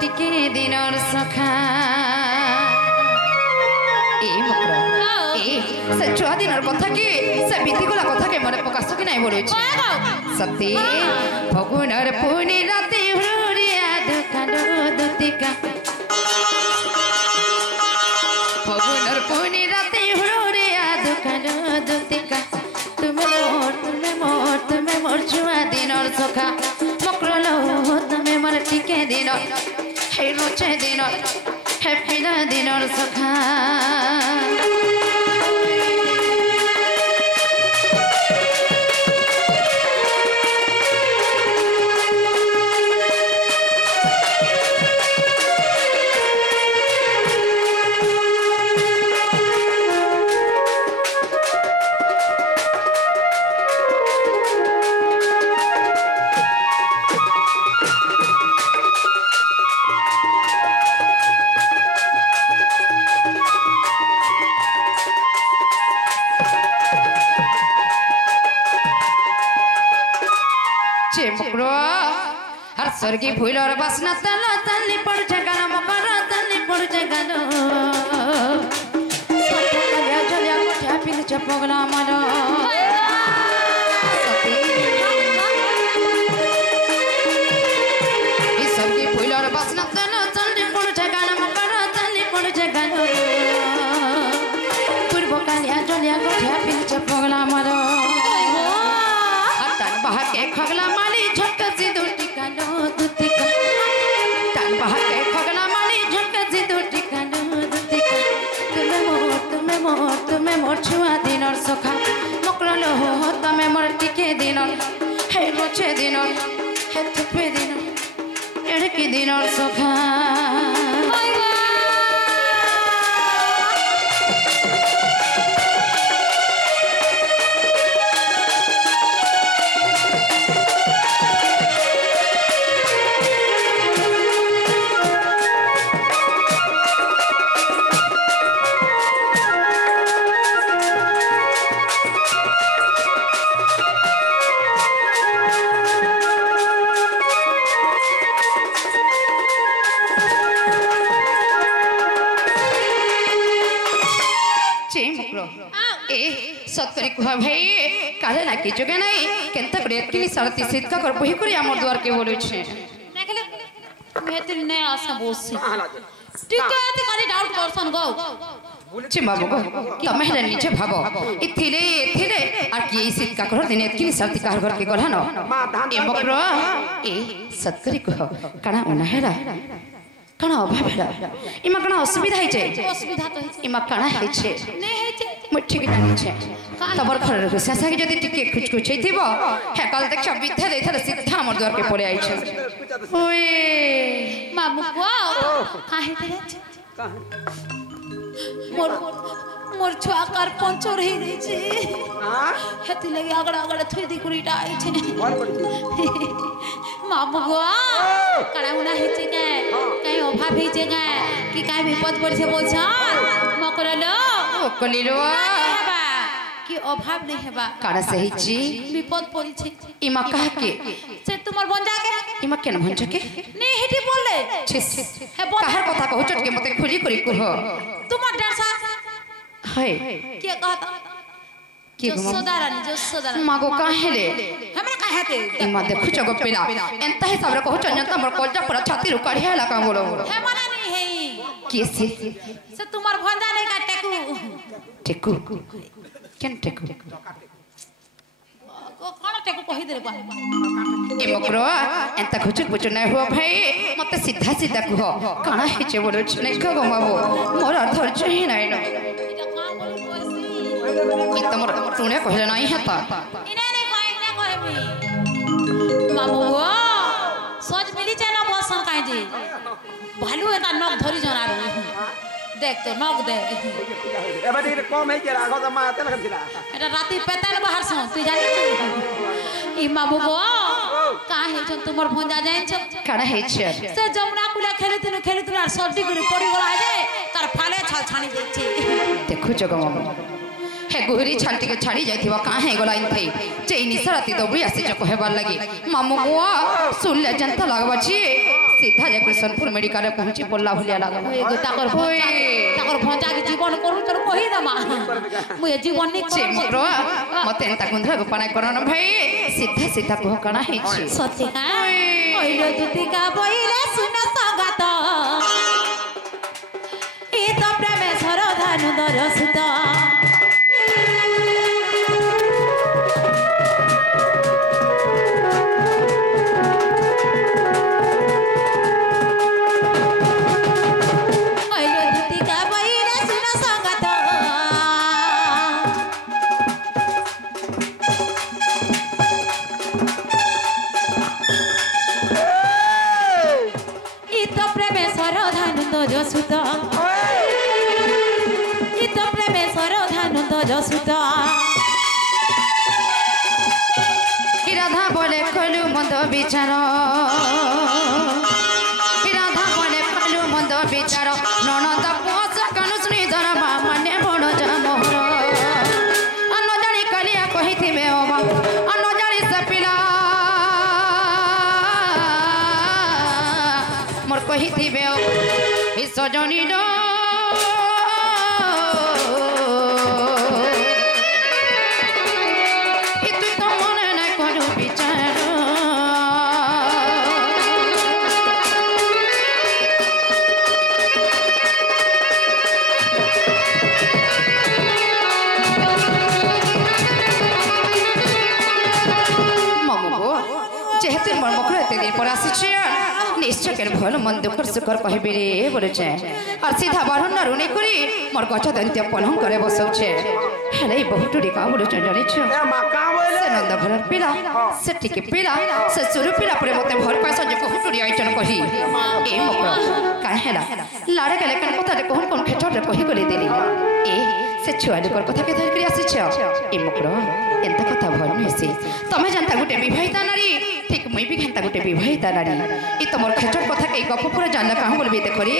टिके दिनर सखा ए मकर ए से छुआ दिनर कथा की से बीती गला कथा के मने प्रकाश की नहीं बोलै छै सती फगुनर पुनी राति हुरिया दुकान दुतिका फगुनर पुनी राति हुरिया दुकान दुतिका तुम्हें मोर छुआ दिनर सखा मकरलो तुम्हें मोर टिके दिनर हे रोचे दिनर हे पिला दिनर सखा स्वर्गी फूल और बसना तल तल्ली पड़ जगन मकर तल्ली पड़ जगन सत्या जलिया कोठा पिल चपगला मारो स्वर्गी फूल और बसना तल तल्ली पड़ जगन मकर तल्ली पड़ जगन पूर्व कालिया जलिया कोठा पिल चपगला मारो तन बहा के खगला माली झटका सिंदूर टिकानो दुतिका तन बहा के खगला माली झटका सिंदूर टिकानो दुतिका तुम्हें मोर छुआ दिनर सखा मकरलो हो तुम्हें मोर टिके दिनर हे रोचे दिनर हे थुपे दिनर एड़की दिनर सखा सत्तरी कुहा भाई काले ना की जगह नहीं केंता करे कि सरती सिद्ध कर बही करे हमर द्वार के बोलै छै देखले मैं तेरी नहीं आशा बोसी ठीक है ते खाली डाउट करसन गो छि बाबू गो तमे हेले नीचे भाबो इथिले आर की सिद्ध का कर दिने कि सरती का घर के गला न ए मकरो ए सत्तरी कुहा कणा ओना हेरा कणा अभाव हेरा इमा कणा असुविधा है छै असुविधा तो इमा कणा है छै नहीं है छै मुठी के जानि छै तबर घर सासा के जदी टिके खुचकुच हेतिबो हे काल देख विद्या देथर सीधा हमर द्वार के पड़े आई छै ओए मामू को काहे करे मोर छुआ कर पंचर हे रे छै हां हेति लगे अगड़ा थुई दी कुरीटा आई छै मामू को कड़ा उना हे छै के कहीं अभाव हे छै के कि काहे विपद पड़ छै बोल छ मकरलो ओ कलिलो कि अभाव नहीं हेबा काड़ा सही छी विपद पड़ी छै इमा कह के से तुमर बंजा के इमा केन भंजा के नहीं हेटी बोले हे कहर कथा कहू चट के मते खुली करी कह तुमर डर सा है के कहता के सोदारानी मागो काहे रे हमरा काहे ते इमा देखु जगो पेला एंता हिसाब रे कहू चन्ता हमर कलजा पर छाती रुकाड़ी हैला का बोलो हे मना नहीं है के से तुमर भंजा नहीं का टेकू केन टेकू कोन टेकू कहि दे रे ए मकरो एंता खुचुक बुचु नै हो भाई मते सीधा सीधा कह काना हे जे बोलो नै क गमाबो मोर धैर्य ही नै न ई तमर टुणे कहले नै हेता इने नै कहबी मामू सोच मिली छै ना बसन काहे जे भालू एता नक धरि जना रे देख तो नक देख एबा रे कम है के राखो त माते लगन थिला एटा राती पेतल बाहर से तू जानि ई मामू को काहे छ तुमर भंजा जाइन छ काडा है छ से जमुना कुला खेलितु आर सर्दी गुरी पड़ी गला जे तार फाले छाल छानी दे छी देखु जग मामू हे गुहरी छालटी के छाड़ी जाइथिबा काहे गला इन थई जे निसराती दबई आसी ज कहबार लागि मामू को सुन ले जनता लागबा छी सीधा जाकर सोनपुर मेडिकल रे पहुंची बोलला भलिया लागल एगो ताकर भंजा के जीवन करू तोर कहि दमा मु ए जीवन नि चे मोरो मते एंता गुंधरा गोपना करन भाई सीधा सीधा कह कना हेछि सत्य ओइलो दुतिका बइले सुन संगात ई तो प्रेमेश्वर धानु दरसुत जसुत इत प्रेमेश्वर धानंद जसुत राधा बोले खलु मंद विचार राधा बोले खलु मंद विचार ननद पोस कनुष्णी धर माने बड़ जमोहर अन्न जानी कलिया कहिथिबे ओबा अन्न जानी से पिला मोर कहिथिबे सजनी नो तु तो मन न करू विचार ममो जेहेतु मोर मुख एते दिन पर आसी निश्चय कर भल मन दुखर सुखर कहबे रे बोलछे और सीधा बारन रुने करी मोर गछ दंत्य पलहं करे बसौछे हेले बहुटुडी का बोलछे जानि छ ए मा का बोले से नंद भरर पिला से टिके पिला से सुरु पिला परे मते भर पैसा जे बहुटुडी आइटन कही ए मकरा का हेला लाडे गले कन कथा रे कोन कोन खेटर रे कही गले देली ए से छुआ लोकर कथा के धर करी आसी छ ए मकरा एंता कथा भल नसी तमे जानता गुटे विवाहिता नारी ठीक मुई भी घंटा गुटे विवाहिता नारी ई तमर खेचर कथा के गप पर जानला काहू बोलबे देखरी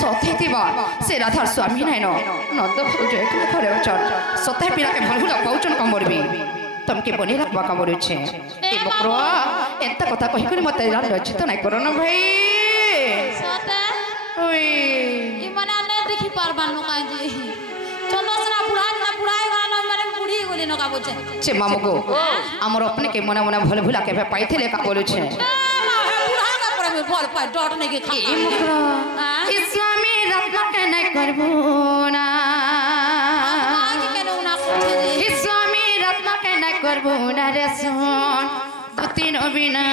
सथे थिबा से राधार स्वामी नाइन नंद भौज एक घरे चल सथे पिरा के भलहुला पौचन कमरबी तमके बने रखबा कमर छे ए बकरो एंता कथा कहि कर मते लज्जित नै करन भाई सते ओए ई मना नै देखि पारबान न काजी चलो सरा बुढ़ाई गाना मारे बुढ़ी गोली न का बोचे छे मामगो हमर अपने के मना मना भल भुला के पाइथिले का बोलु छे बुढ़ा का पर में भल पाइ डट नै के खा ई मुकरा इस्लामी रत्न के नै करबो ना आज के ना पूछे इस्लामी रत्न के नै करबो ना रे सुन दो तीन बिना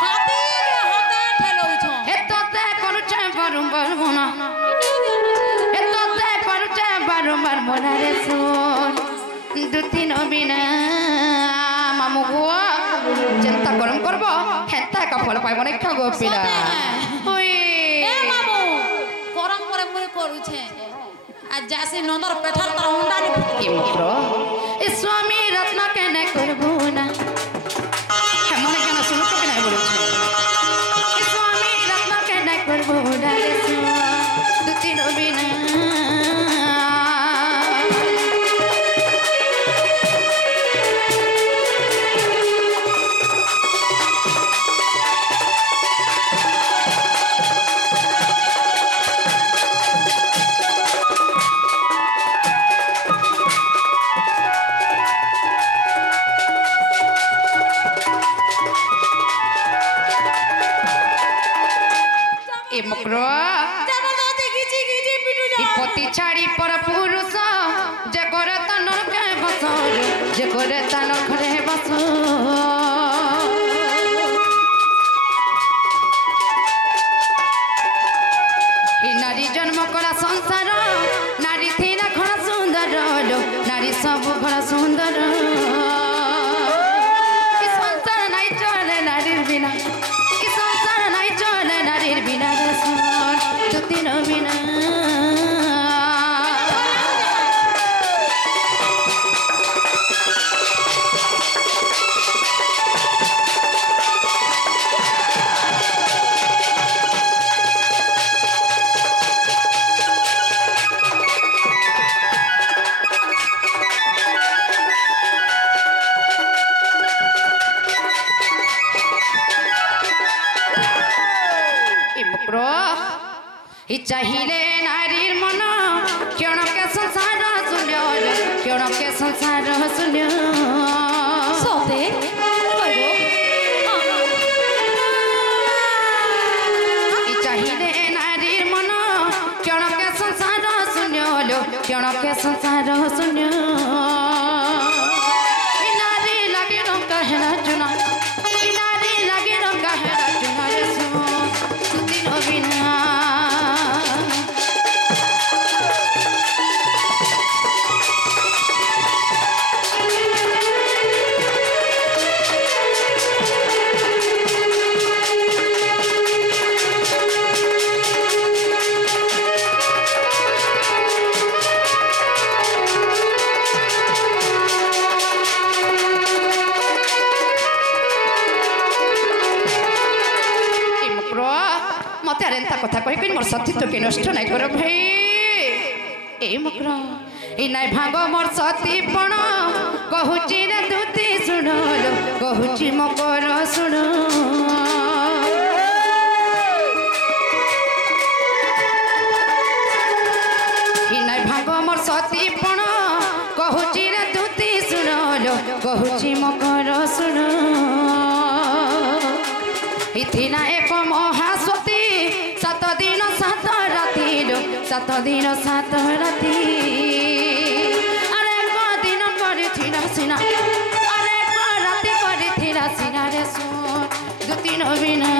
हाथे ठेलो छ एतो ते करू छ बरुबर बना बारंबार मना रे सुन दो तीन बिना मामू को चिंता गरम करबो हेता का फल पाइबो नै खागो पिला ओए ए मामू गरम करे मुई करू छे आ जासे नंदर पेठर तर हुंडा नि फुटकी मित्र ए स्वामी रत्न के नै करबो ना हमने केना सुनो के नै बोलू छे ए स्वामी रत्न के नै करबो ना रे सुन दो तीन बिना पति छाड़ी पर पुरुष जे करे तनर के बस जे करे तनर घरे बस ई नारी जन्म कला संसार नारी थीना घर सुंदर नारी सब घर सुंदर ई संसार नहीं चले नारीर बिना ई संसार नहीं चले नारीर बिना दो तीन बिना मुक्र इ चाहिए नारीर मन क्षण के संसार शून्य क्षण के संसार शून्य सते इ चाहिए नारीर मन क्षण के संसार शून्य क्षण के संसार शून्य नारी लगे रंग हेरा चुना नारी लगे रंग हेरा चुना रे सुदिन बिना मत कथा कह मोर सतीत्व के नष्ट नहीं कर भाई ए मकर ए नाई भांग मोर सतीपण कहूची रे दूती सुन कहूची मकर सुन ए नाई भांग मोर सतीपण कहूची रे दूती सुन कहूची मकर सुन इथिना एक महासती 7 दिन 7 राति 7 दिन 7 राति अरे को दिन कर सिना अरे को राति कर सिना रे सुन 2-3 बिना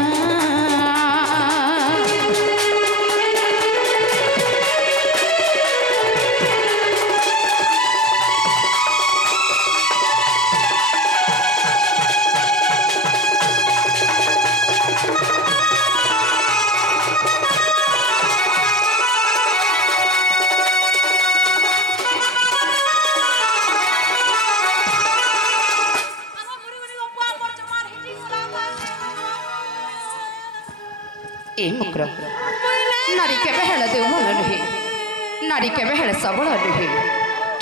मुक्र नारी के बेहल देव मन नुहे नारी के बेहल सबल नुहे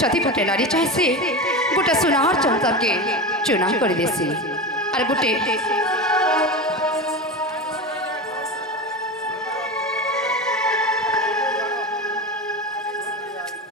छती फटे नारी चाहे गोटे सुनार चंदर के चुना कर देसी और गोटे